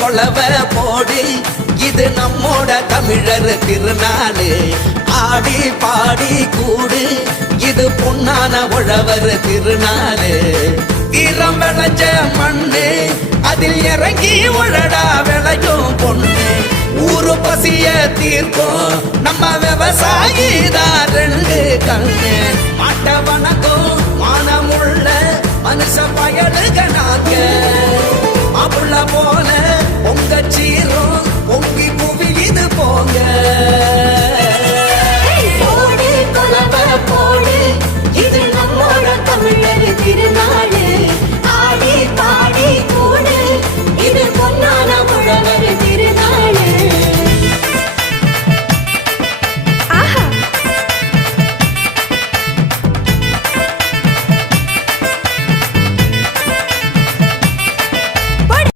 கொளவ போடு இது நம்மோட தமிழர் திருநாளு ஆடி பாடி கூடு இது பொன்னான உழவர் திருநாளு தீரம் விளைஞ்ச மண்ணு அதில் இறங்கி உழடா விளையும் பொண்ணு ஊரு பசிய தீர்க்கும் நம்ம விவசாயி தான் ரெண்டு கண்ணு மாட்ட வணக்கம் மானமுள்ள மனுஷ பயலுக நாங்க மாப்புள்ள போ